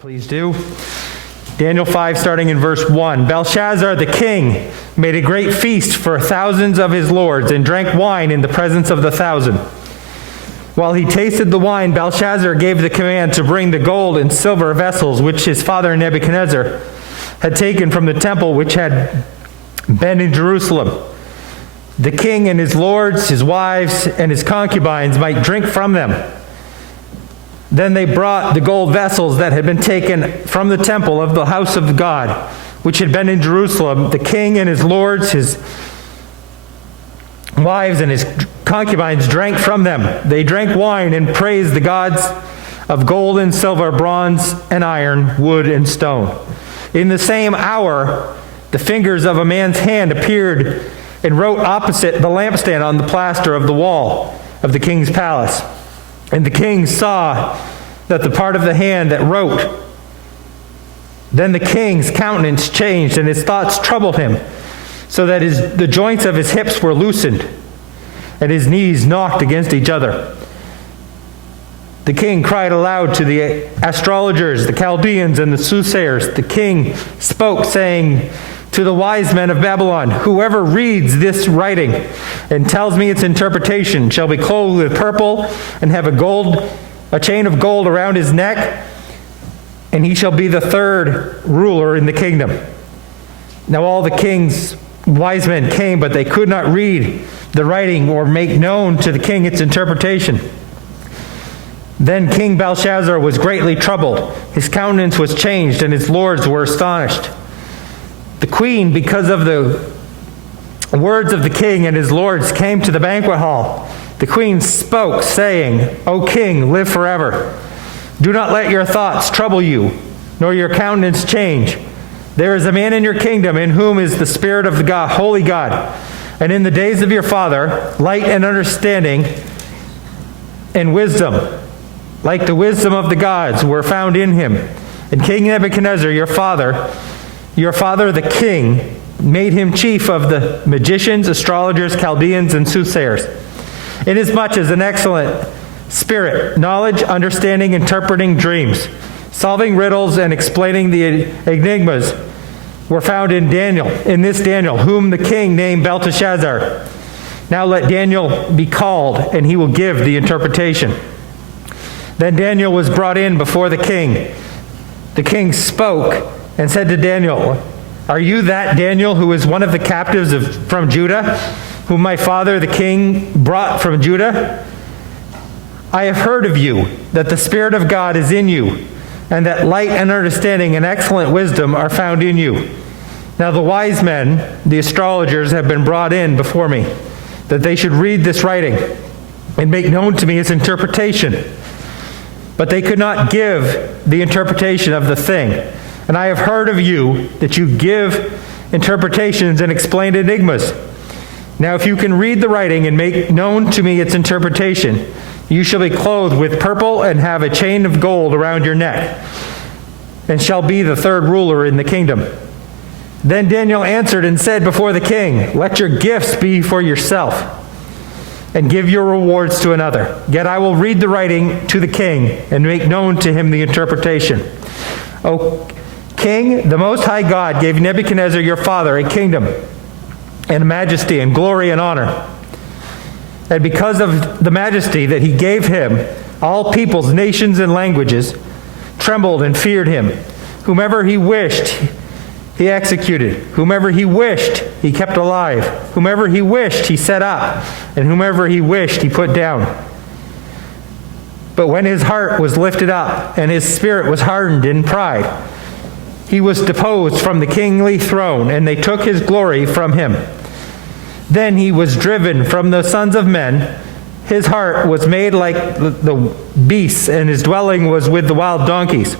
Please do. Daniel 5, starting in verse 1. Belshazzar the king made a great feast for thousands of his lords and drank wine in the presence of the 1,000. While he tasted the wine, Belshazzar gave the command to bring the gold and silver vessels which his father Nebuchadnezzar had taken from the temple which had been in Jerusalem. The king and his lords, his wives, and his concubines might drink from them. Then they brought the gold vessels that had been taken from the temple of the house of God, which had been in Jerusalem. The king and his lords, his wives, and his concubines drank from them. They drank wine and praised the gods of gold and silver, bronze and iron, wood and stone. In the same hour, the fingers of a man's hand appeared and wrote opposite the lampstand on the plaster of the wall of the king's palace. And the king saw that the part of the hand that wrote. Then the king's countenance changed, and his thoughts troubled him, so that the joints of his hips were loosened, and his knees knocked against each other. The king cried aloud to the astrologers, the Chaldeans, and the soothsayers. The king spoke, saying to the wise men of Babylon, "Whoever reads this writing and tells me its interpretation shall be clothed with purple and have a chain of gold around his neck, and he shall be the third ruler in the kingdom." Now all the king's wise men came, but they could not read the writing or make known to the king its interpretation. Then King Belshazzar was greatly troubled. His countenance was changed, and his lords were astonished. The queen, because of the words of the king and his lords, came to the banquet hall. The queen spoke, saying, "O king, live forever. Do not let your thoughts trouble you, nor your countenance change. There is a man in your kingdom in whom is the Spirit of the God, holy God. And in the days of your father, light and understanding and wisdom, like the wisdom of the gods, were found in him. And King Nebuchadnezzar, your father the king, made him chief of the magicians, astrologers, Chaldeans, and soothsayers. Inasmuch as an excellent spirit, knowledge, understanding, interpreting dreams, solving riddles, and explaining the enigmas were found in this Daniel, whom the king named Belteshazzar. Now let Daniel be called, and he will give the interpretation." Then Daniel was brought in before the king. The king spoke and said to Daniel, "Are you that Daniel who is one of the captives from Judah, whom my father the king brought from Judah? I have heard of you, that the Spirit of God is in you, and that light and understanding and excellent wisdom are found in you. Now the wise men, the astrologers, have been brought in before me, that they should read this writing and make known to me its interpretation. But they could not give the interpretation of the thing. And I have heard of you that you give interpretations and explain enigmas. Now if you can read the writing and make known to me its interpretation, you shall be clothed with purple and have a chain of gold around your neck, and shall be the third ruler in the kingdom." Then Daniel answered and said before the king, "Let your gifts be for yourself, and give your rewards to another. Yet I will read the writing to the king and make known to him the interpretation. O King, the Most High God gave Nebuchadnezzar your father a kingdom and a majesty and glory and honor. And because of the majesty that he gave him, all peoples, nations, and languages trembled and feared him. Whomever he wished, he executed. Whomever he wished, he kept alive. Whomever he wished, he set up. And whomever he wished, he put down. But when his heart was lifted up and his spirit was hardened in pride, he was deposed from the kingly throne, and they took his glory from him. Then he was driven from the sons of men. His heart was made like the beasts, and his dwelling was with the wild donkeys.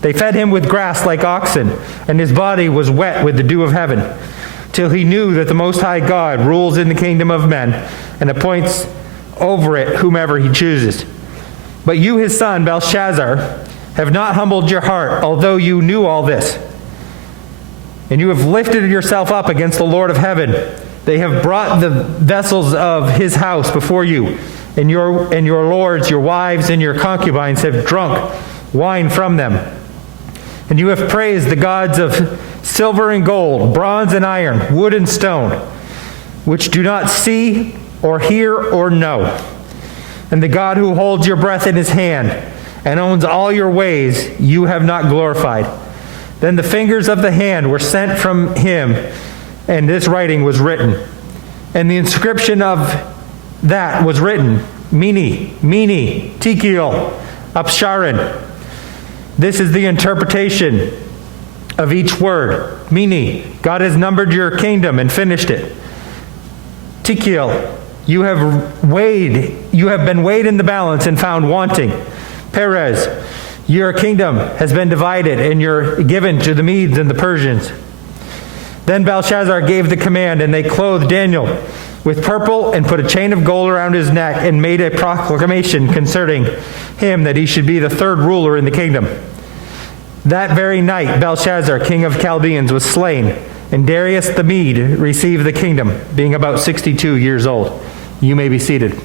They fed him with grass like oxen, and his body was wet with the dew of heaven, till he knew that the Most High God rules in the kingdom of men, and appoints over it whomever he chooses. But you, his son, Belshazzar, have not humbled your heart, although you knew all this. And you have lifted yourself up against the Lord of heaven. They have brought the vessels of his house before you, and your lords, your wives, and your concubines have drunk wine from them. And you have praised the gods of silver and gold, bronze and iron, wood and stone, which do not see or hear or know. And the God who holds your breath in his hand and owns all your ways, you have not glorified. Then the fingers of the hand were sent from him, and this writing was written. And the inscription of that was written, Mene, Tekel, Upsharon. This is the interpretation of each word. Mene, God has numbered your kingdom and finished it. Tekel, you have been weighed in the balance and found wanting. Perez, your kingdom has been divided and you're given to the Medes and the Persians. Then Belshazzar gave the command, and they clothed Daniel with purple and put a chain of gold around his neck and made a proclamation concerning him that he should be the third ruler in the kingdom. That very night Belshazzar, king of Chaldeans, was slain, and Darius the Mede received the kingdom, being about 62 years old. You may be seated.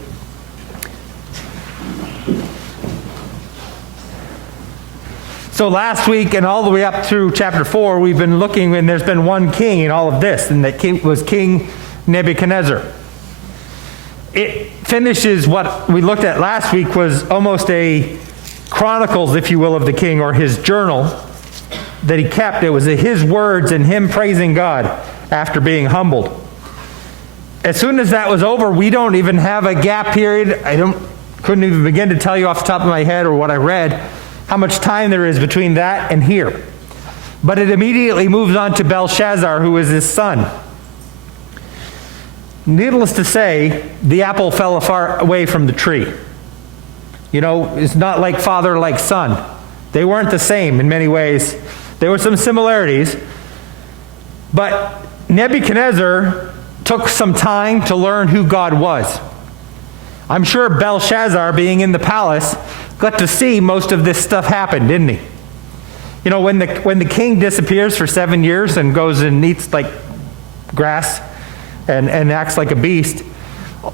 So last week and all the way up through chapter 4, we've been looking, and there's been one king in all of this, and that king was King Nebuchadnezzar. It finishes what we looked at last week, was almost a chronicles, if you will, of the king, or his journal that he kept. It was his words and him praising God after being humbled. As soon as that was over, we don't even have a gap period. Couldn't even begin to tell you off the top of my head or what I read how much time there is between that and here. But it immediately moves on to Belshazzar, who is his son. Needless to say, the apple fell far away from the tree. You know, it's not like father, like son. They weren't the same in many ways. There were some similarities. But Nebuchadnezzar took some time to learn who God was. I'm sure Belshazzar, being in the palace, got to see most of this stuff happen, didn't he? You know, when the king disappears for 7 years and goes and eats like grass and acts like a beast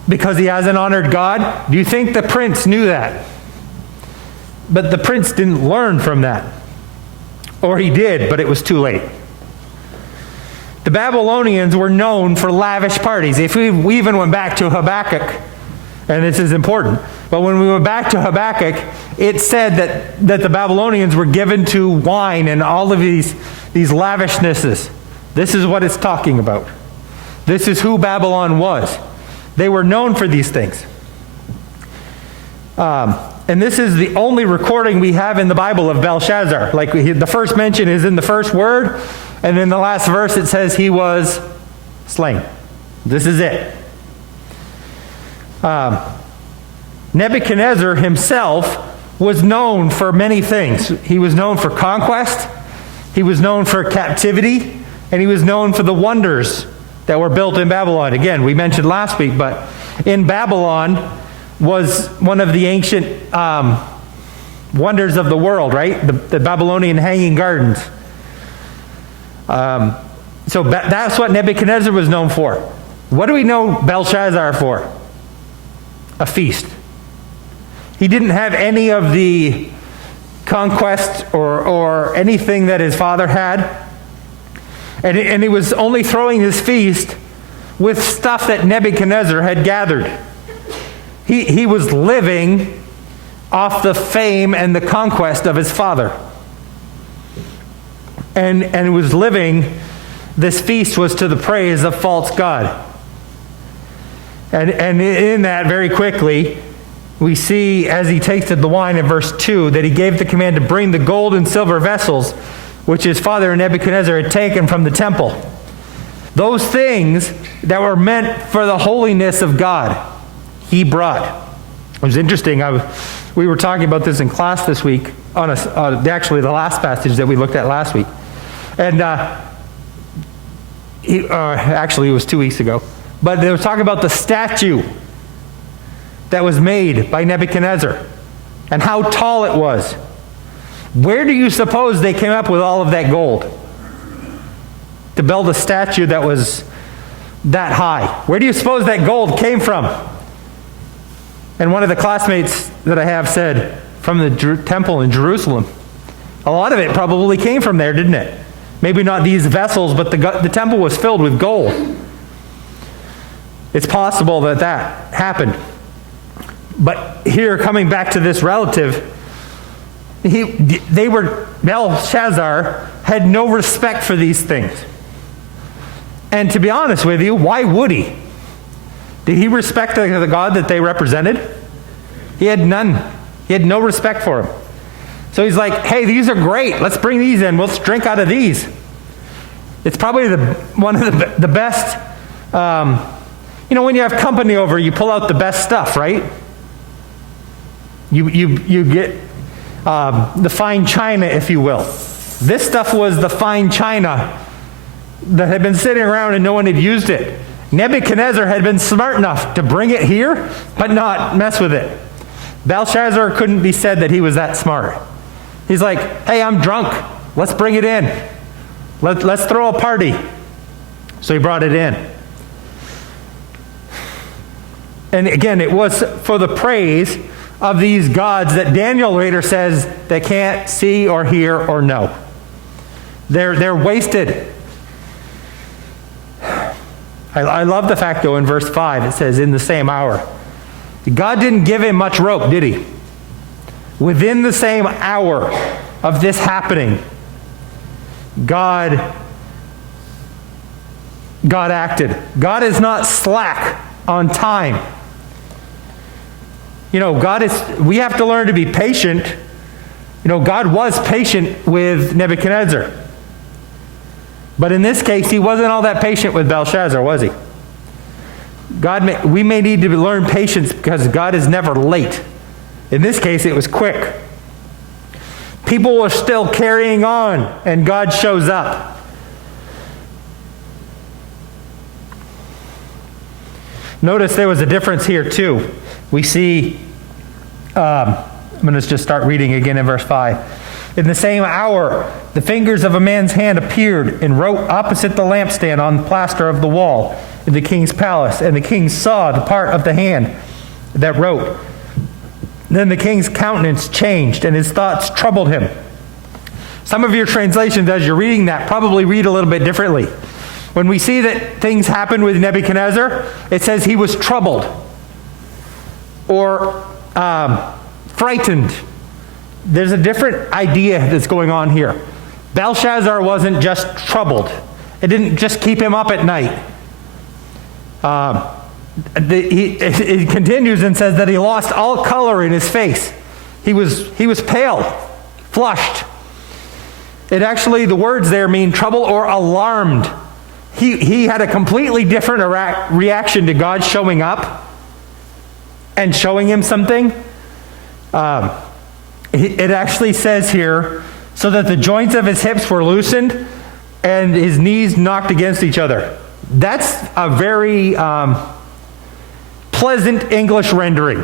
because he hasn't honored God, do you think the prince knew that? But the prince didn't learn from that. Or he did, but it was too late. The Babylonians were known for lavish parties. If we even went back to Habakkuk, and this is important, but when we went back to Habakkuk, it said that the Babylonians were given to wine and all of these lavishnesses. This is what it's talking about. This is who Babylon was. They were known for these things. And this is the only recording we have in the Bible of Belshazzar. Like the first mention is in the first word, and in the last verse it says he was slain. This is it. Nebuchadnezzar himself was known for many things. He was known for conquest, he was known for captivity, and he was known for the wonders that were built in Babylon. Again, we mentioned last week, but in Babylon was one of the ancient wonders of the world, right? The Babylonian hanging gardens. So that's what Nebuchadnezzar was known for. What do we know Belshazzar for? A feast. He didn't have any of the conquest or anything that his father had. And he was only throwing his feast with stuff that Nebuchadnezzar had gathered. He was living off the fame and the conquest of his father. And was living, this feast was to the praise of false god. And in that, very quickly, we see, as he tasted the wine in verse 2, that he gave the command to bring the gold and silver vessels, which his father Nebuchadnezzar had taken from the temple. Those things that were meant for the holiness of God, he brought. It was interesting. We were talking about this in class this week, on actually the last passage that we looked at last week. And actually, it was 2 weeks ago. But they were talking about the statue that was made by Nebuchadnezzar and how tall it was. Where do you suppose they came up with all of that gold to build a statue that was that high? Where do you suppose that gold came from? And one of the classmates that I have said, from the temple in Jerusalem. A lot of it probably came from there, didn't it? Maybe not these vessels, but the temple was filled with gold. It's possible that that happened. But here, coming back to this relative, Belshazzar had no respect for these things. And to be honest with you, why would he? Did he respect the God that they represented? He had none. He had no respect for him. So he's like, hey, these are great. Let's bring these in. Let's drink out of these. It's probably one of the best. When you have company over, you pull out the best stuff, right? You get the fine china, if you will. This stuff was the fine china that had been sitting around and no one had used it. Nebuchadnezzar had been smart enough to bring it here, but not mess with it. Belshazzar couldn't be said that he was that smart. He's like, hey, I'm drunk. Let's bring it in. Let's throw a party. So he brought it in. And again, it was for the praise of these gods that Daniel later says they can't see or hear or know. They're wasted. I love the fact, though, in verse 5, it says, in the same hour. God didn't give him much rope, did he? Within the same hour of this happening, God acted. God is not slack on time. We have to learn to be patient. God was patient with Nebuchadnezzar. But in this case, he wasn't all that patient with Belshazzar, was he? We may need to learn patience because God is never late. In this case, it was quick. People were still carrying on, and God shows up. Notice there was a difference here, too. We see, I'm going to just start reading again in verse 5. In the same hour, the fingers of a man's hand appeared and wrote opposite the lampstand on the plaster of the wall in the king's palace. And the king saw the part of the hand that wrote. Then the king's countenance changed, and his thoughts troubled him. Some of your translations, as you're reading that, probably read a little bit differently. When we see that things happened with Nebuchadnezzar, it says he was troubled or frightened. There's a different idea that's going on here. Belshazzar wasn't just troubled. It didn't just keep him up at night. It continues and says that he lost all color in his face. He was pale, flushed. It actually, the words there mean trouble or alarmed. He had a completely different reaction to God showing up and showing him something. It actually says here, so that the joints of his hips were loosened and his knees knocked against each other. That's a very pleasant English rendering.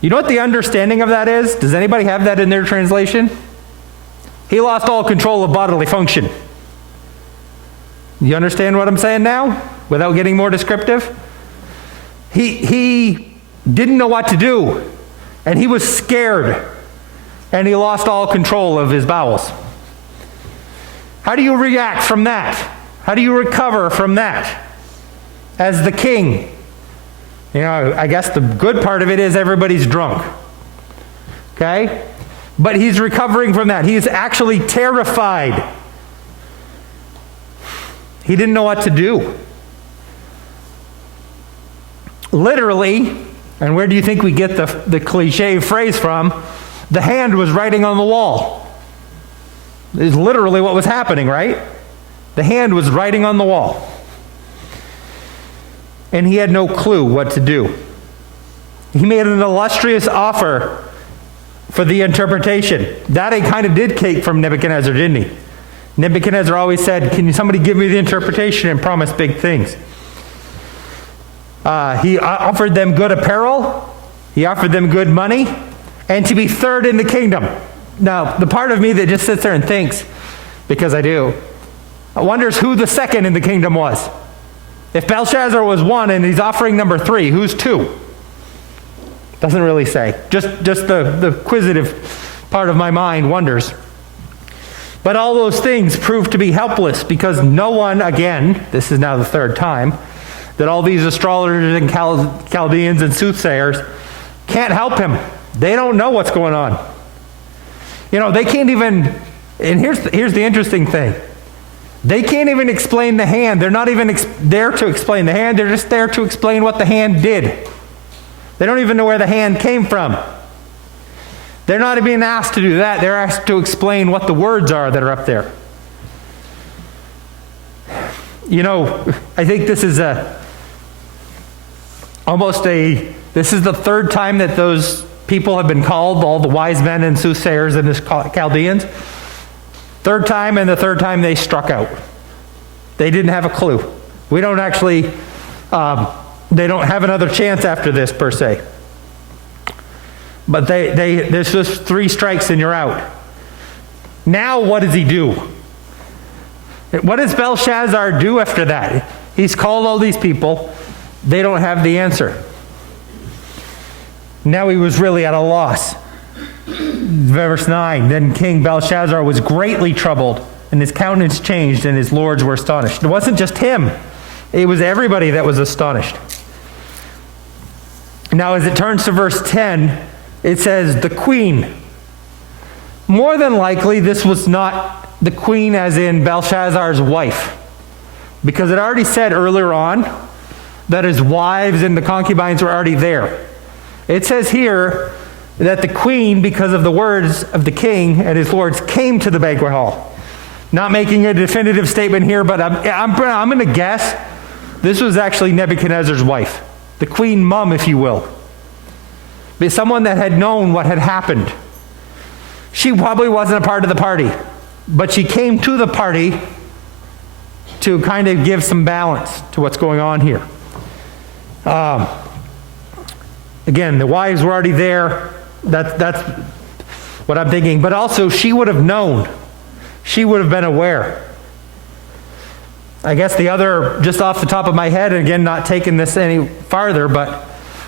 You know what the understanding of that is? Does anybody have that in their translation? He lost all control of bodily function. You understand what I'm saying now? Without getting more descriptive? He didn't know what to do. And he was scared. And he lost all control of his bowels. How do you react from that? How do you recover from that? As the king. I guess the good part of it is everybody's drunk. Okay? But he's recovering from that. He's actually terrified. He didn't know what to do. Literally, and where do you think we get the cliche phrase from? The hand was writing on the wall. It's literally what was happening, right? The hand was writing on the wall. And he had no clue what to do. He made an illustrious offer for the interpretation. That he kind of did take from Nebuchadnezzar, didn't he? Nebuchadnezzar always said, can somebody give me the interpretation, and promise big things. He offered them good apparel. He offered them good money. And to be third in the kingdom. Now, the part of me that just sits there and thinks, because I do, wonders who the second in the kingdom was. If Belshazzar was one and he's offering number 3, who's 2? Doesn't really say. Just the inquisitive part of my mind wonders. But all those things prove to be helpless because no one, again, this is now the third time, that all these astrologers and Chaldeans and soothsayers can't help him. They don't know what's going on. They can't even, and here's the interesting thing. They can't even explain the hand. They're not even there to explain the hand. They're just there to explain what the hand did. They don't even know where the hand came from. They're not being asked to do that. They're asked to explain what the words are that are up there. I think this is this is the third time that those people have been called, all the wise men and soothsayers and the Chaldeans. Third time, and the third time they struck out. They didn't have a clue. We don't actually, they don't have another chance after this, per se. But there's just 3 strikes and you're out. Now what does he do? What does Belshazzar do after that? He's called all these people. They don't have the answer. Now he was really at a loss. Verse 9, then King Belshazzar was greatly troubled, and his countenance changed, and his lords were astonished. It wasn't just him. It was everybody that was astonished. Now as it turns to verse 10, it says, the queen. More than likely, this was not the queen as in Belshazzar's wife, because it already said earlier on that his wives and the concubines were already there. It says here that the queen, because of the words of the king and his lords, came to the banquet hall. Not making a definitive statement here, but I'm going to guess this was actually Nebuchadnezzar's wife, the queen mum, if you will. But someone that had known what had happened. She probably wasn't a part of the party, but she came to the party to kind of give some balance to what's going on here. Again, the wives were already there. That's what I'm thinking. But also, she would have known. She would have been aware. I guess the other, just off the top of my head, and again, not taking this any farther, but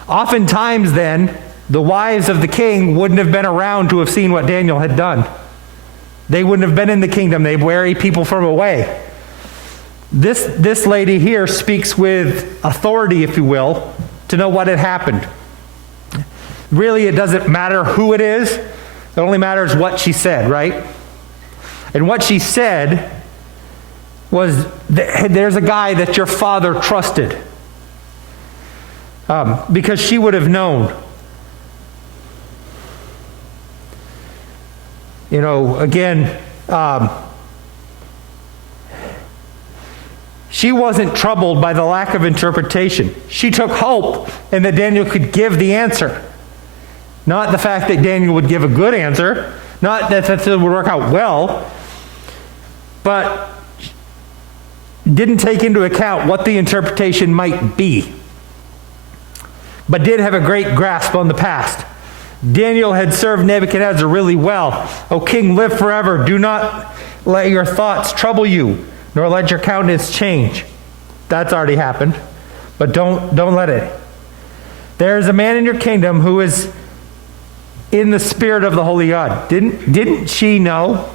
oftentimes then, the wives of the king wouldn't have been around to have seen what Daniel had done. They wouldn't have been in the kingdom. They'd wary people from away. This lady here speaks with authority, if you will, to know what had happened. Really, it doesn't matter who it is. It only matters what she said, right? And what she said was, there's a guy that your father trusted. Because she would have known. Again, she wasn't troubled by the lack of interpretation. She took hope in that Daniel could give the answer. Not the fact that Daniel would give a good answer, not that it would work out well, but didn't take into account what the interpretation might be, but did have a great grasp on the past. Daniel had served Nebuchadnezzar really well. O king, live forever. Do not let your thoughts trouble you, nor let your countenance change. That's already happened, but don't let it. There is a man in your kingdom who is in the spirit of the holy God. Didn't she know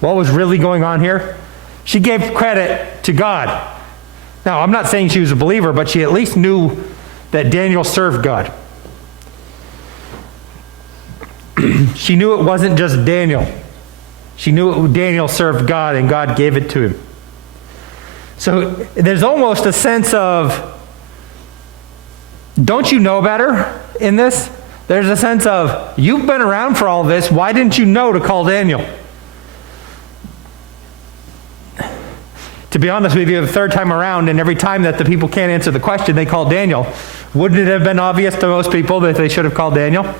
what was really going on here? She gave credit to God. Now, I'm not saying she was a believer, but she at least knew that Daniel served God. She knew it wasn't just Daniel. She knew Daniel served God and God gave it to him. So there's almost a sense of, don't you know better in this? There's a sense of, you've been around for all this, why didn't you know to call Daniel? To be honest with you, the third time around, and every time that the people can't answer the question, they call Daniel. Wouldn't it have been obvious to most people that they should have called Daniel?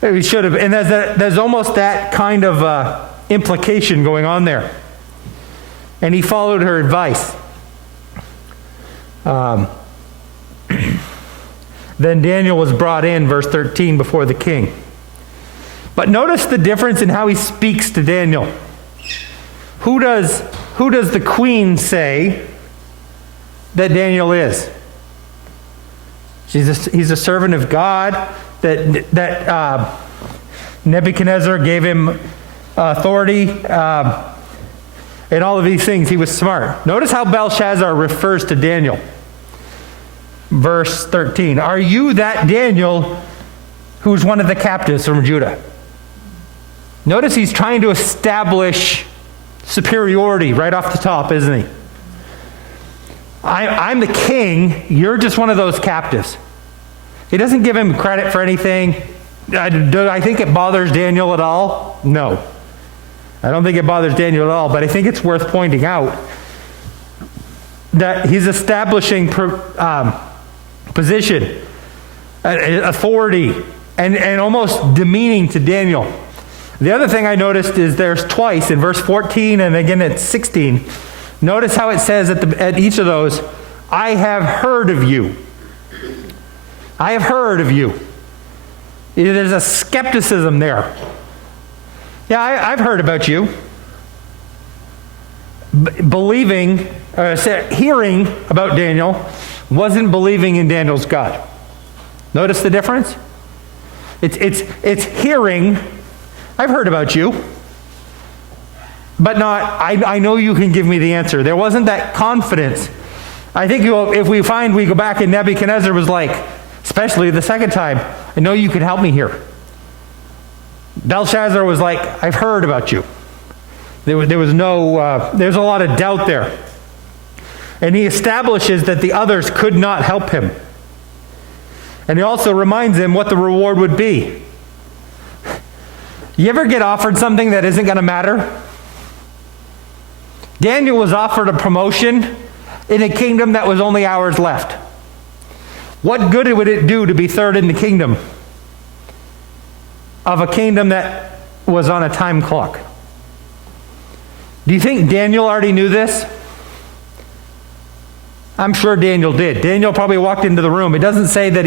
They should have. And there's almost that kind of implication going on there. And he followed her advice. Then Daniel was brought in, verse 13, before the king. But notice the difference in how he speaks to Daniel. Who does the queen say that Daniel is? He's a servant of God, that Nebuchadnezzar gave him authority, and all of these things. He was smart. Notice how Belshazzar refers to Daniel. Verse 13, are you that Daniel who's one of the captives from Judah? Notice he's trying to establish superiority right off the top, isn't he? I'm the king, you're just one of those captives. He doesn't give him credit for anything. Do I think it bothers Daniel at all? No. I don't think it bothers Daniel at all, but I think it's worth pointing out that he's establishing position, authority, and almost demeaning to Daniel. The other thing I noticed is there's twice in verse 14 and again at 16. Notice how it says at each of those, I have heard of you. I have heard of you. There's a skepticism there. Yeah, I've heard about you. Believing, hearing about Daniel wasn't believing in Daniel's God. Notice the difference? It's hearing, I've heard about you, but not, I know you can give me the answer. There wasn't that confidence. I think if we go back and Nebuchadnezzar was like, especially the second time, I know you can help me here. Belshazzar was like, I've heard about you. There's a lot of doubt there. And he establishes that the others could not help him. And he also reminds him what the reward would be. You ever get offered something that isn't going to matter? Daniel was offered a promotion in a kingdom that was only hours left. What good would it do to be third in the kingdom of a kingdom that was on a time clock? Do you think Daniel already knew this? I'm sure Daniel did. Daniel probably walked into the room. It doesn't say that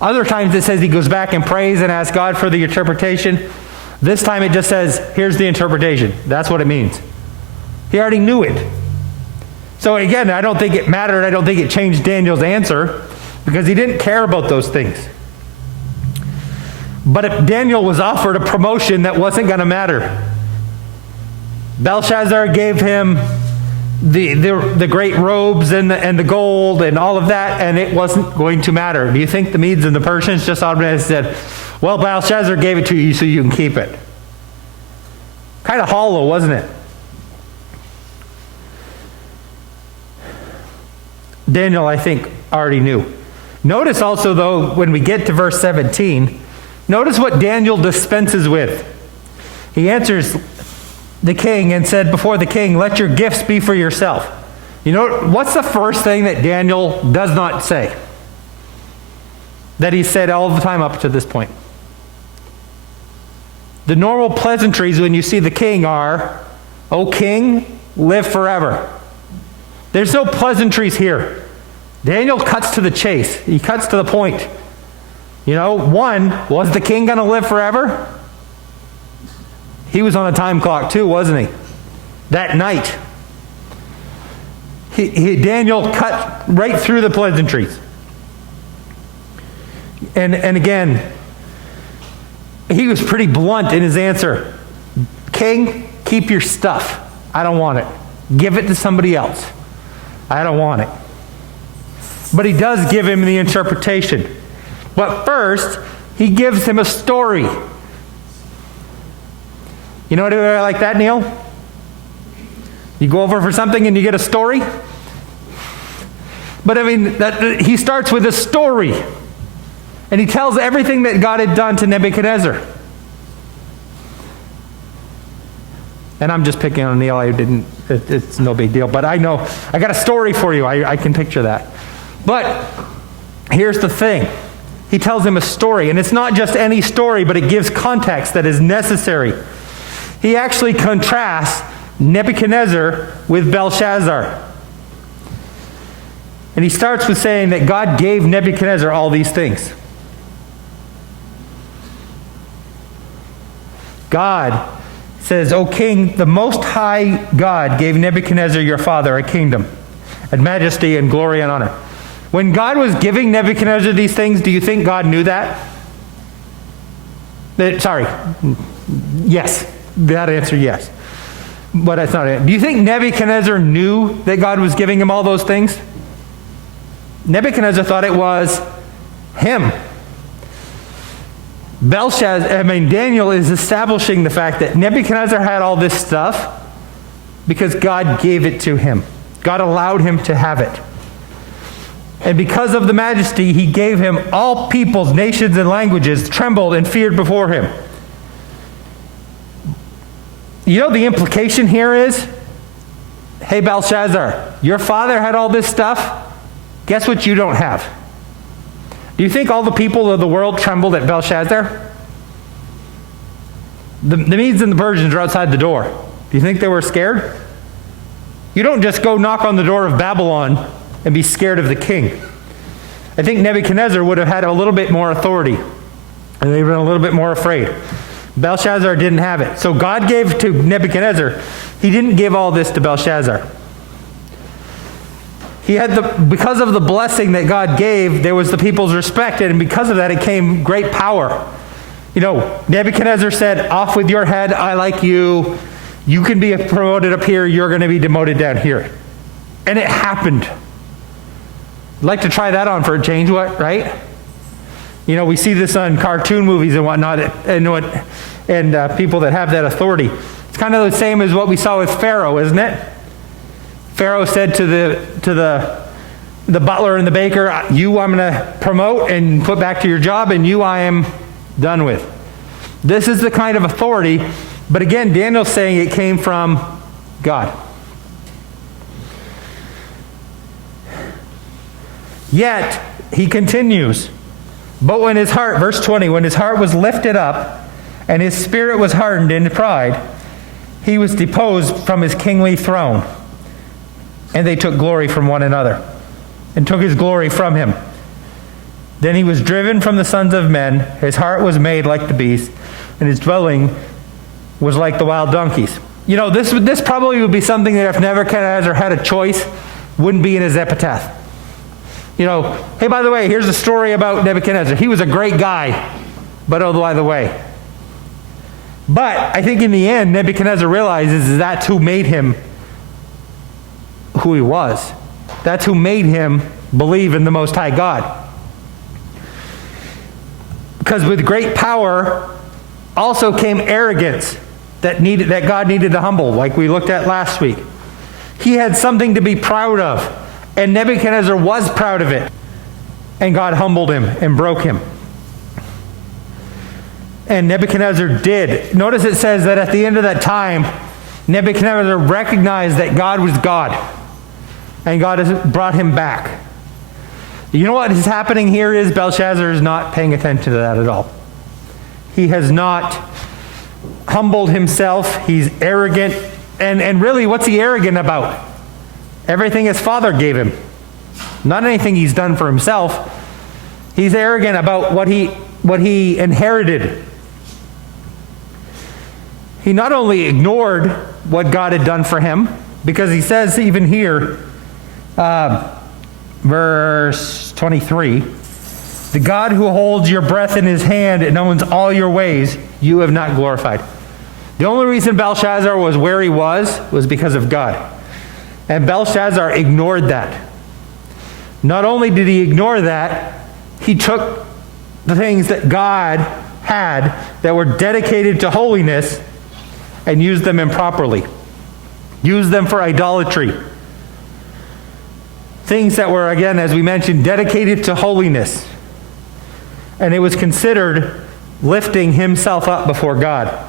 other times it says he goes back and prays and asks God for the interpretation. This time it just says, here's the interpretation. That's what it means. He already knew it. So again, I don't think it mattered. I don't think it changed Daniel's answer because he didn't care about those things. But if Daniel was offered a promotion that wasn't going to matter, Belshazzar gave him the great robes and the gold and all of that, and it wasn't going to matter. Do you think the Medes and the Persians just automatically said, well, Belshazzar gave it to you so you can keep it? Kind of hollow, wasn't it? Daniel, I think, already knew. Notice also, though, when we get to verse 17, notice what Daniel dispenses with. He answers the king and said before the king, let your gifts be for yourself. You know, what's the first thing that Daniel does not say? That he said all the time up to this point. The normal pleasantries when you see the king are, O king, live forever. There's no pleasantries here. Daniel cuts to the chase. He cuts to the point. You know, one, was the king going to live forever? He was on a time clock too, wasn't he? That night. Daniel cut right through the pleasantries. And again, he was pretty blunt in his answer. King, keep your stuff. I don't want it. Give it to somebody else. I don't want it. But he does give him the interpretation. But first, he gives him a story. You know what I like that, Neil? You go over for something and you get a story? But I mean, he starts with a story. And he tells everything that God had done to Nebuchadnezzar. And I'm just picking on Neil. It's no big deal. But I know, I got a story for you. I can picture that. But here's the thing. He tells him a story. And it's not just any story, but it gives context that is necessary. He actually contrasts Nebuchadnezzar with Belshazzar. And he starts with saying that God gave Nebuchadnezzar all these things. God says, O king, the most high God gave Nebuchadnezzar your father a kingdom, and majesty and glory and honor. When God was giving Nebuchadnezzar these things, do you think God knew that? Yes. That answer, yes. But that's not it. Do you think Nebuchadnezzar knew that God was giving him all those things? Nebuchadnezzar thought it was him. Daniel is establishing the fact that Nebuchadnezzar had all this stuff because God gave it to him. God allowed him to have it. And because of the majesty, he gave him, all peoples, nations, and languages trembled and feared before him. You know, the implication here is, hey, Belshazzar, your father had all this stuff. Guess what you don't have? Do you think all the people of the world trembled at Belshazzar? The Medes and the Persians are outside the door. Do you think they were scared? You don't just go knock on the door of Babylon and be scared of the king. I think Nebuchadnezzar would have had a little bit more authority, and they would have been a little bit more afraid. Belshazzar didn't have it. So God gave to Nebuchadnezzar. He didn't give all this to Belshazzar. He had because of the blessing that God gave, there was the people's respect, and because of that, it came great power. You know, Nebuchadnezzar said, off with your head, I like you. You can be promoted up here, you're going to be demoted down here. And it happened. I'd like to try that on for a change, right? You know, we see this on cartoon movies and whatnot, and people that have that authority. It's kind of the same as what we saw with Pharaoh, isn't it? Pharaoh said to the butler and the baker, you I'm going to promote and put back to your job, and you I am done with. This is the kind of authority, but again, Daniel's saying it came from God. Yet, he continues, but when his heart, verse 20, when his heart was lifted up and his spirit was hardened in pride, he was deposed from his kingly throne. And they took glory from one another and took his glory from him. Then he was driven from the sons of men. His heart was made like the beast, and his dwelling was like the wild donkeys. You know, this probably would be something that if Nebuchadnezzar had a choice, wouldn't be in his epitaph. You know, hey, by the way, here's a story about Nebuchadnezzar. He was a great guy, but oh, by the way. But I think in the end, Nebuchadnezzar realizes that's who made him who he was. That's who made him believe in the Most High God. Because with great power also came arrogance that God needed to humble, like we looked at last week. He had something to be proud of. And Nebuchadnezzar was proud of it. And God humbled him and broke him. And Nebuchadnezzar did. Notice it says that at the end of that time, Nebuchadnezzar recognized that God was God. And God has brought him back. You know what is happening here is Belshazzar is not paying attention to that at all. He has not humbled himself. He's arrogant. And really, what's he arrogant about? Everything his father gave him. Not anything he's done for himself. He's arrogant about what he inherited. He not only ignored what God had done for him, because he says even here, verse 23, the God who holds your breath in his hand and owns all your ways, you have not glorified. The only reason Belshazzar was where he was because of God. And Belshazzar ignored that. Not only did he ignore that, he took the things that God had that were dedicated to holiness and used them improperly. Used them for idolatry. Things that were, again, as we mentioned, dedicated to holiness. And it was considered lifting himself up before God.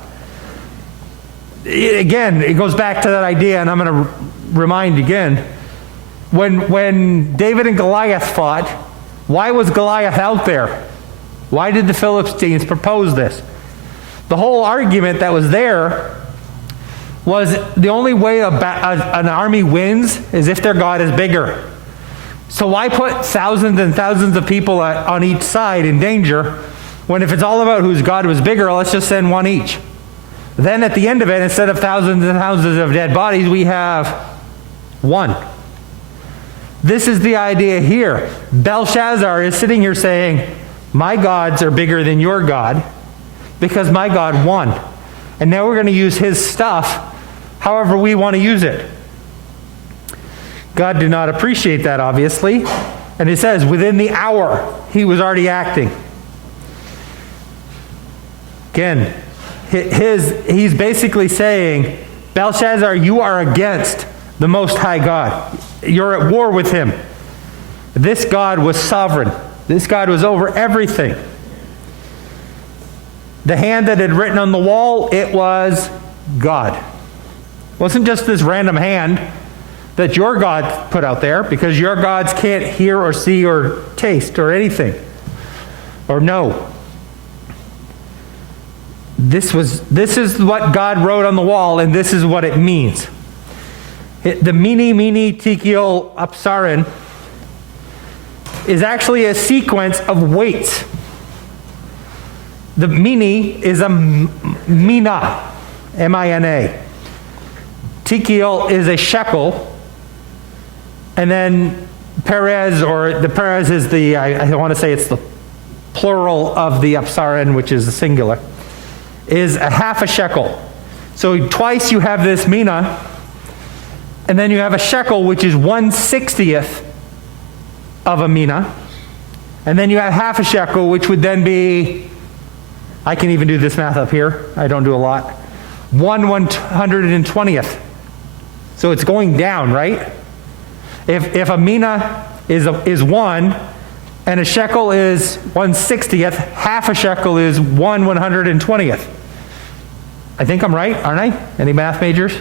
Again, it goes back to that idea, and I'm going to remind again, when David and Goliath fought, why was Goliath out there? Why did the Philistines propose this? The whole argument that was there was the only way an army wins is if their God is bigger. So why put thousands and thousands of people on each side in danger when if it's all about whose God was bigger, let's just send one each. Then at the end of it, instead of thousands and thousands of dead bodies, we have one. This is the idea here. Belshazzar is sitting here saying, my gods are bigger than your God because my God won. And now we're going to use his stuff however we want to use it. God did not appreciate that, obviously. And it says, within the hour, he was already acting. Again, he's basically saying, Belshazzar, you are against the Most High God. You're at war with him. This God was sovereign. This God was over everything. The hand that had written on the wall, it was God. It wasn't just this random hand that your God put out there, because your gods can't hear or see or taste or anything or know. This is what God wrote on the wall, and this is what it means. The Mene Tekel Upsarin is actually a sequence of weights. The Mene is a mina, M-I-N-A. Tekel is a shekel, and then Perez, or the Perez is the, I want to say it's the plural of the Upsarin, which is the singular, is a half a shekel. So twice you have this mina, and then you have a shekel, which is 1/60th of a mina. And then you have half a shekel, which would then be, I can even do this math up here. I don't do a lot. 1/120th. So it's going down, right? If a mina is 1, and a shekel is 1/60th, half a shekel is 1/120th. I think I'm right, aren't I? Any math majors?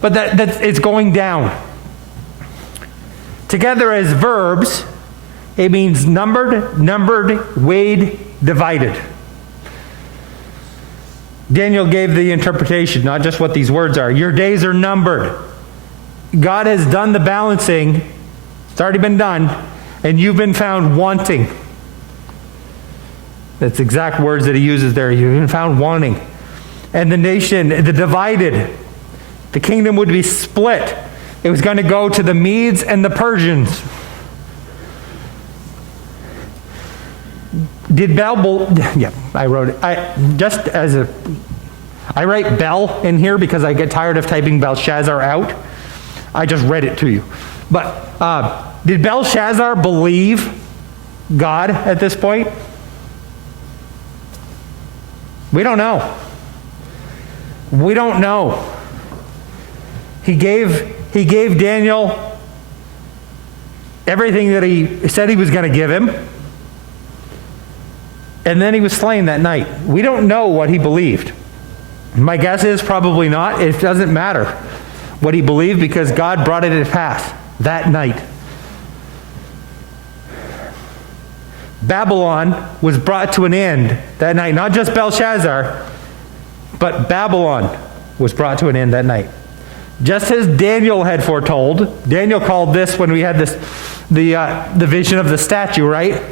But that's it's going down. Together as verbs, it means numbered, weighed, divided. Daniel gave the interpretation, not just what these words are. Your days are numbered. God has done the balancing. It's already been done. And you've been found wanting. That's exact words that he uses there. You've been found wanting. And the nation, the divided, the kingdom would be split. It was going to go to the Medes and the Persians. Did Babel, yeah, I wrote it. I write Bel in here because I get tired of typing Belshazzar out. I just read it to you. But did Belshazzar believe God at this point? We don't know. We don't know. He gave Daniel everything that he said he was going to give him. And then he was slain that night. We don't know what he believed. My guess is probably not. It doesn't matter what he believed because God brought it to pass that night. Babylon was brought to an end that night. Not just Belshazzar, but Babylon was brought to an end that night. Just as Daniel had foretold. Daniel called this when we had the vision of the statue, right?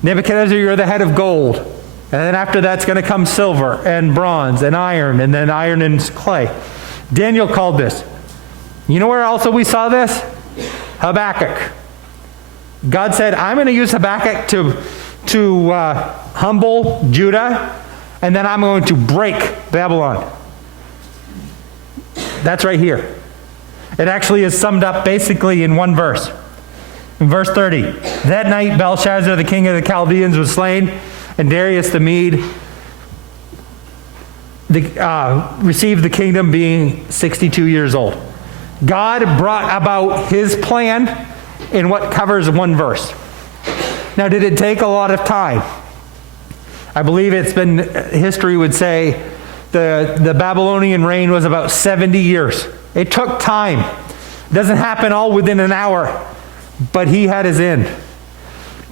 Nebuchadnezzar, you're the head of gold. And then after that's going to come silver and bronze and iron, and then iron and clay. Daniel called this. You know where also we saw this? Habakkuk. God said, I'm going to use Habakkuk to humble Judah, and then I'm going to break Babylon. That's right here. It actually is summed up basically in one verse. In verse 30, that night Belshazzar, the king of the Chaldeans, was slain, and Darius the Mede received the kingdom being 62 years old. God brought about his plan in what covers one verse. Now, did it take a lot of time? I believe history would say the Babylonian reign was about 70 years. It took time. It doesn't happen all within an hour, but he had his end.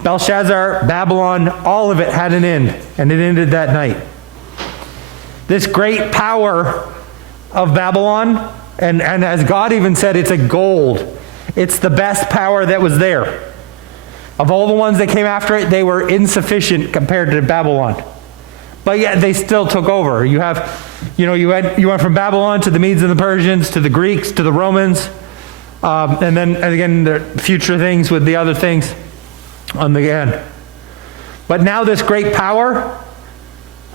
Belshazzar, Babylon, all of it had an end, and it ended that night. This great power of Babylon, and as God even said, it's a gold. It's the best power that was there. Of all the ones that came after it, they were insufficient compared to Babylon. But yet they still took over. You went from Babylon to the Medes and the Persians, to the Greeks, to the Romans. And then again, the future things with the other things on the end. But now this great power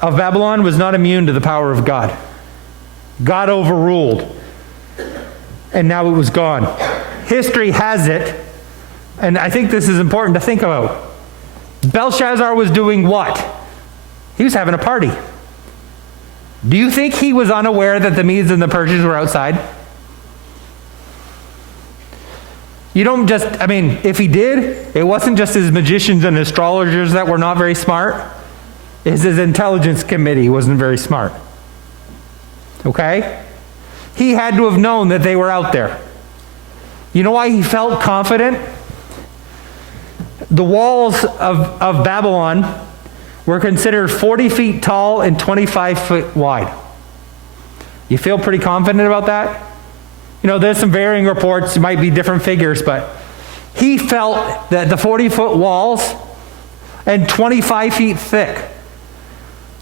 of Babylon was not immune to the power of God. God overruled. And now it was gone. History has it, and I think this is important to think about. Belshazzar was doing what? He was having a party. Do you think he was unaware that the Medes and the Persians were outside? You don't just, if he did, it wasn't just his magicians and astrologers that were not very smart. His intelligence committee wasn't very smart. Okay? He had to have known that they were out there. You know why he felt confident? The walls of Babylon were considered 40 feet tall and 25 feet wide. You feel pretty confident about that? There's some varying reports. It might be different figures, but he felt that the 40-foot walls and 25 feet thick.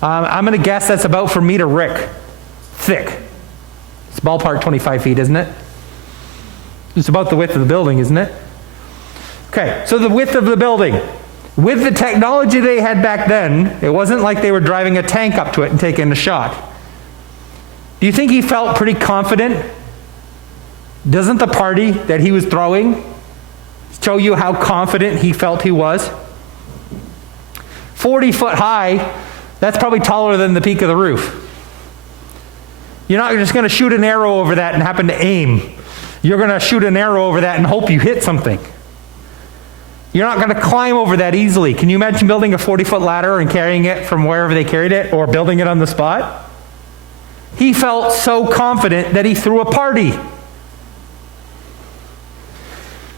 I'm going to guess that's about for me to Rick. Thick. It's ballpark 25 feet, isn't it? It's about the width of the building, isn't it? Okay, so the width of the building. With the technology they had back then, it wasn't like they were driving a tank up to it and taking a shot. Do you think he felt pretty confident? Doesn't the party that he was throwing show you how confident he felt he was? 40 foot high, that's probably taller than the peak of the roof. You're not just going to shoot an arrow over that and happen to aim. You're going to shoot an arrow over that and hope you hit something. You're not going to climb over that easily. Can you imagine building a 40-foot ladder and carrying it from wherever they carried it, or building it on the spot? He felt so confident that he threw a party.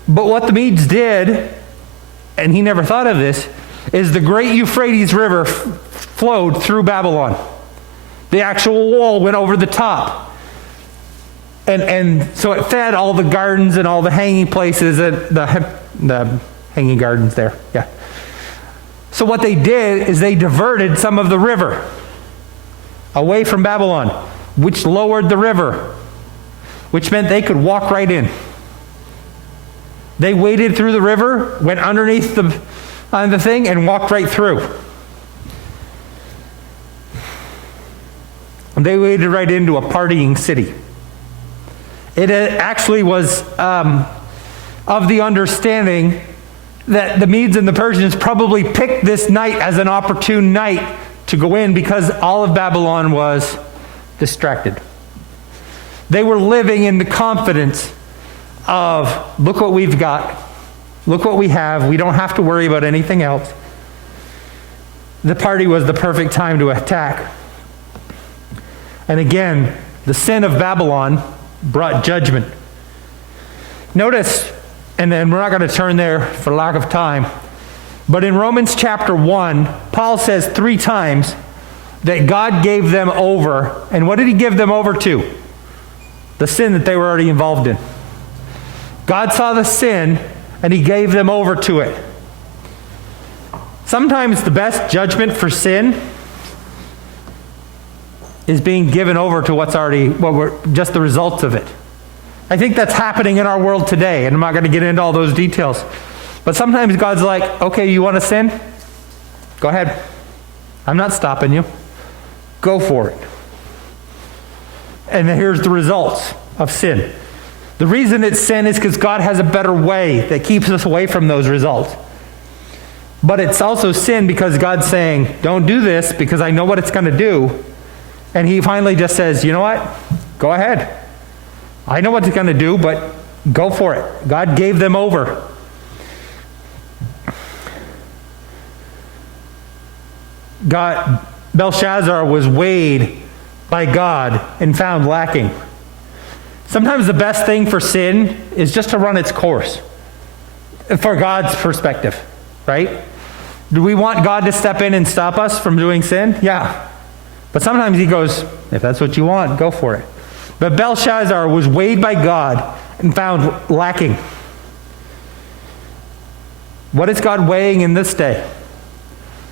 But what the Medes did, and he never thought of this, is the great Euphrates River flowed through Babylon. The actual wall went over the top. And so it fed all the gardens and all the hanging places, the hanging gardens there. Yeah. So what they did is they diverted some of the river away from Babylon, which lowered the river, which meant they could walk right in. They waded through the river, went underneath the thing, and walked right through. And they waded right into a partying city. It actually was of the understanding that the Medes and the Persians probably picked this night as an opportune night to go in because all of Babylon was distracted. They were living in the confidence of, look what we've got. Look what we have. We don't have to worry about anything else. The party was the perfect time to attack. And again, the sin of Babylon brought judgment. Notice, and then we're not going to turn there for lack of time, but in Romans chapter 1, Paul says 3 times that God gave them over. And what did he give them over to? The sin that they were already involved in. God saw the sin and he gave them over to it. Sometimes the best judgment for sin is being given over to just the results of it. I think that's happening in our world today, and I'm not going to get into all those details. But sometimes God's like, okay, you want to sin? Go ahead. I'm not stopping you. Go for it. And then here's the results of sin. The reason it's sin is because God has a better way that keeps us away from those results. But it's also sin because God's saying, don't do this because I know what it's going to do. And he finally just says, you know what? Go ahead. I know what it's going to do, but go for it. God gave them over. Belshazzar was weighed by God and found lacking. Sometimes the best thing for sin is just to run its course. For God's perspective, right? Do we want God to step in and stop us from doing sin? Yeah. But sometimes he goes, if that's what you want, go for it. But Belshazzar was weighed by God and found lacking. What is God weighing in this day?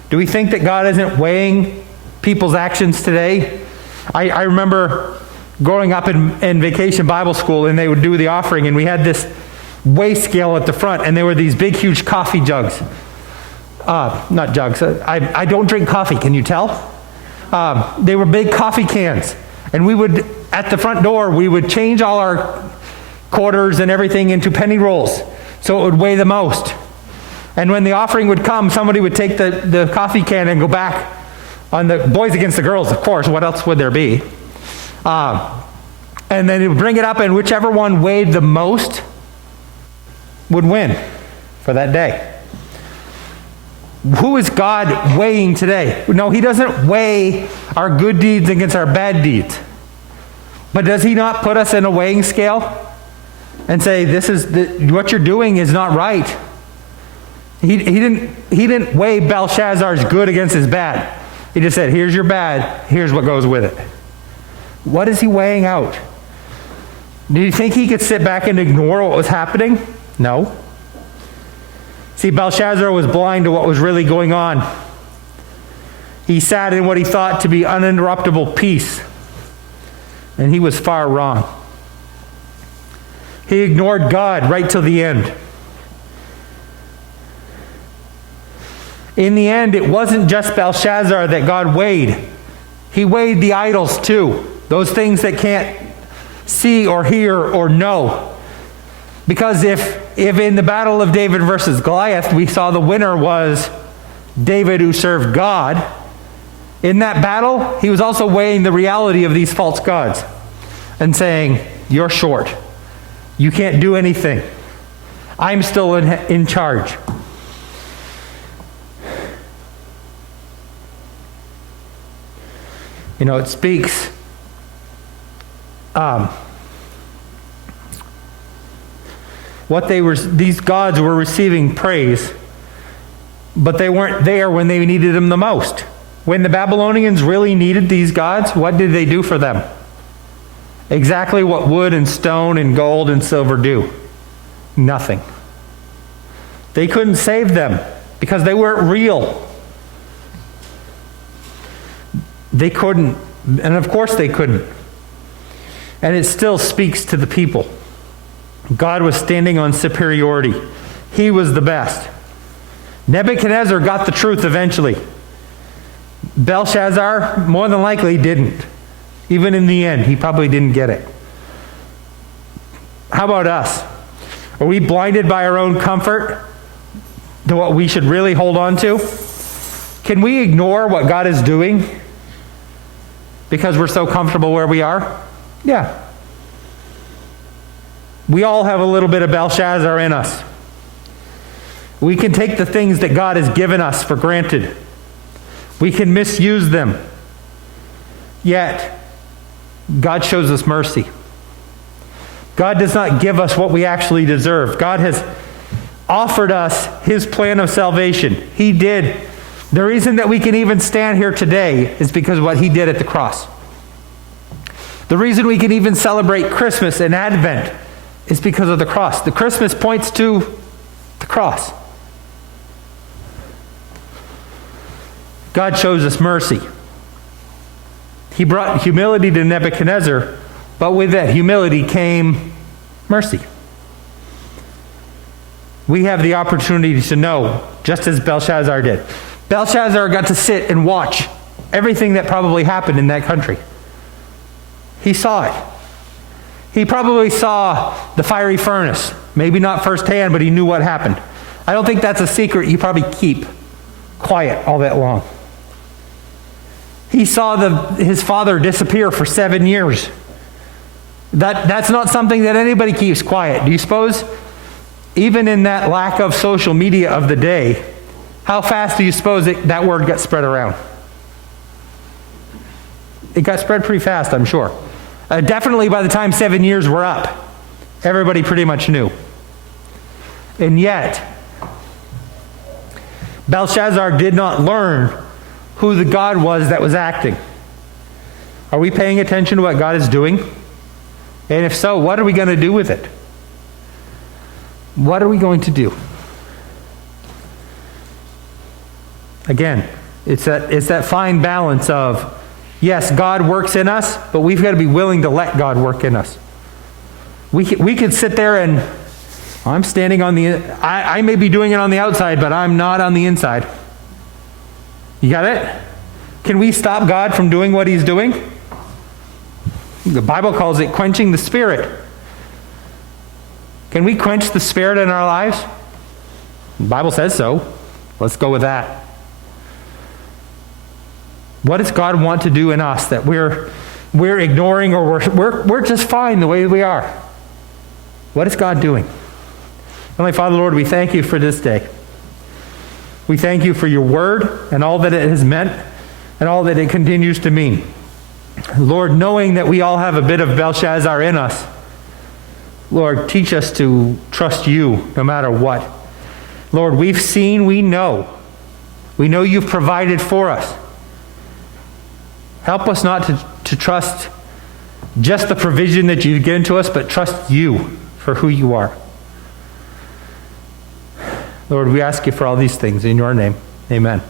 Do we think that God isn't weighing people's actions today? I remember growing up in vacation Bible school, and they would do the offering, and we had this weigh scale at the front, and there were these big, huge coffee jugs. Not jugs. I don't drink coffee, can you tell? They were big coffee cans. And we would, at the front door, we would change all our quarters and everything into penny rolls, so it would weigh the most. And when the offering would come, somebody would take the coffee can and go back on the boys against the girls, of course. What else would there be? And then it would bring it up, and whichever one weighed the most would win for that day. Who is God weighing today? No, he doesn't weigh our good deeds against our bad deeds. But does he not put us in a weighing scale and say, what you're doing is not right? He didn't weigh Belshazzar's good against his bad. He just said, here's your bad, here's what goes with it. What is he weighing out? Do you think he could sit back and ignore what was happening? No. See, Belshazzar was blind to what was really going on. He sat in what he thought to be uninterruptible peace, and he was far wrong. He ignored God right till the end. In the end, it wasn't just Belshazzar that God weighed. He weighed the idols too, those things that can't see or hear or know. Because if in the battle of David versus Goliath, we saw the winner was David who served God, in that battle, he was also weighing the reality of these false gods and saying, you're short. You can't do anything. I'm still in charge. You know, it speaks these gods were receiving praise, but they weren't there when they needed them the most. When the Babylonians really needed these gods, what did they do for them? Exactly what wood and stone and gold and silver do. Nothing. They couldn't save them because they weren't real. They couldn't, and of course they couldn't. And it still speaks to the people. God was standing on superiority. He was the best. Nebuchadnezzar got the truth eventually. Belshazzar, more than likely, didn't. Even in the end, he probably didn't get it. How about us? Are we blinded by our own comfort to what we should really hold on to? Can we ignore what God is doing because we're so comfortable where we are? Yeah. We all have a little bit of Belshazzar in us. We can take the things that God has given us for granted. We can misuse them. Yet, God shows us mercy. God does not give us what we actually deserve. God has offered us his plan of salvation. He did. The reason that we can even stand here today is because of what he did at the cross. The reason we can even celebrate Christmas and Advent is because of the cross. The Christmas points to the cross. God shows us mercy. He brought humility to Nebuchadnezzar, but with that humility came mercy. We have the opportunity to know, just as Belshazzar did. Belshazzar got to sit and watch everything that probably happened in that country. He saw it. He probably saw the fiery furnace. Maybe not firsthand, but he knew what happened. I don't think that's a secret you probably keep quiet all that long. He saw his father disappear for 7 years. That's not something that anybody keeps quiet. Do you suppose, even in that lack of social media of the day, how fast do you suppose that word got spread around? It got spread pretty fast, I'm sure. Definitely by the time 7 years were up, everybody pretty much knew. And yet, Belshazzar did not learn who the God was that was acting. Are we paying attention to what God is doing? And if so, what are we going to do with it? What are we going to do? Again, it's that fine balance of Yes, God works in us, but we've got to be willing to let God work in us. We could sit there and, I'm standing on the, I may be doing it on the outside, but I'm not on the inside. You got it? Can we stop God from doing what he's doing? The Bible calls it quenching the Spirit. Can we quench the Spirit in our lives? The Bible says so. Let's go with that. What does God want to do in us that we're ignoring, or we're just fine the way we are? What is God doing? Heavenly Father, Lord, we thank you for this day. We thank you for your word and all that it has meant and all that it continues to mean. Lord, knowing that we all have a bit of Belshazzar in us, Lord, teach us to trust you no matter what. Lord, we've seen, we know. We know you've provided for us. Help us not to trust just the provision that you've given to us, but trust you for who you are. Lord, we ask you for all these things in your name. Amen.